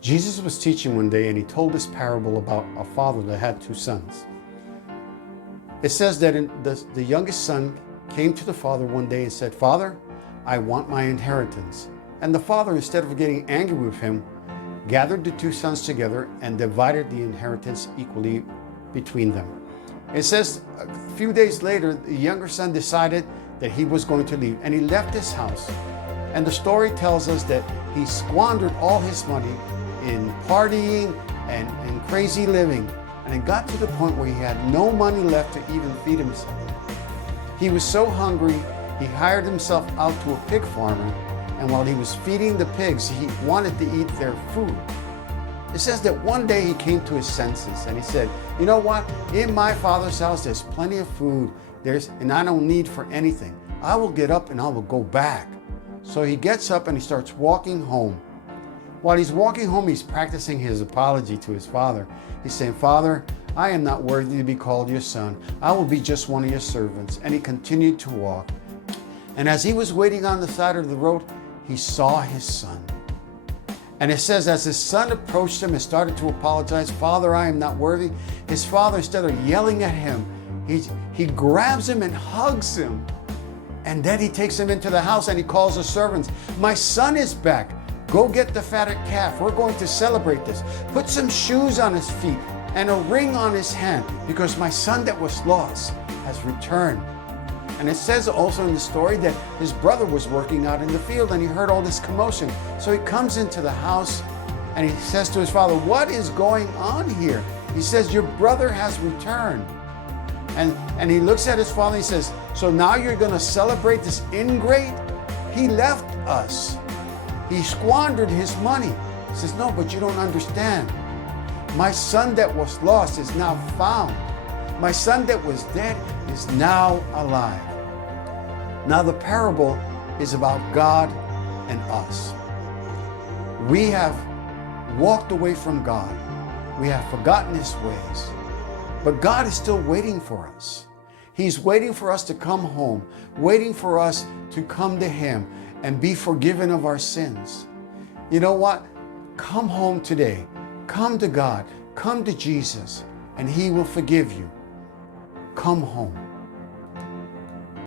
Jesus was teaching one day and he told this parable about a father that had two sons. It says that the youngest son came to the father one day and said, "Father, I want my inheritance." And the father, instead of getting angry with him, gathered the two sons together and divided the inheritance equally between them. It says a few days later, the younger son decided that he was going to leave and he left his house. And the story tells us that he squandered all his money in partying and crazy living. And it got to the point where he had no money left to even feed himself. He was so hungry, he hired himself out to a pig farmer. And while he was feeding the pigs, he wanted to eat their food. It says that one day he came to his senses and he said, "You know what? In my father's house, there's plenty of food. And I don't need for anything. I will get up and I will go back." So he gets up and he starts walking home. While he's walking home, he's practicing his apology to his father. He's saying, "Father, I am not worthy to be called your son. I will be just one of your servants." And he continued to walk. And as he was waiting on the side of the road, he saw his son. And it says, as his son approached him and started to apologize, "Father, I am not worthy," his father, instead of yelling at him, he grabs him and hugs him. And then he takes him into the house and he calls the servants. "My son is back. Go get the fatted calf. We're going to celebrate this. Put some shoes on his feet and a ring on his hand, because my son that was lost has returned." And it says also in the story that his brother was working out in the field and he heard all this commotion. So he comes into the house and he says to his father, "What is going on here?" He says, "Your brother has returned." And he looks at his father and he says, "So now you're going to celebrate this ingrate? He left us. He squandered his money." He says, "No, but you don't understand. My son that was lost is now found. My son that was dead is now alive." Now the parable is about God and us. We have walked away from God. We have forgotten his ways. But God is still waiting for us. He's waiting for us to come home, waiting for us to come to him and be forgiven of our sins. You know what? Come home today. Come to God. Come to Jesus, and he will forgive you. Come home.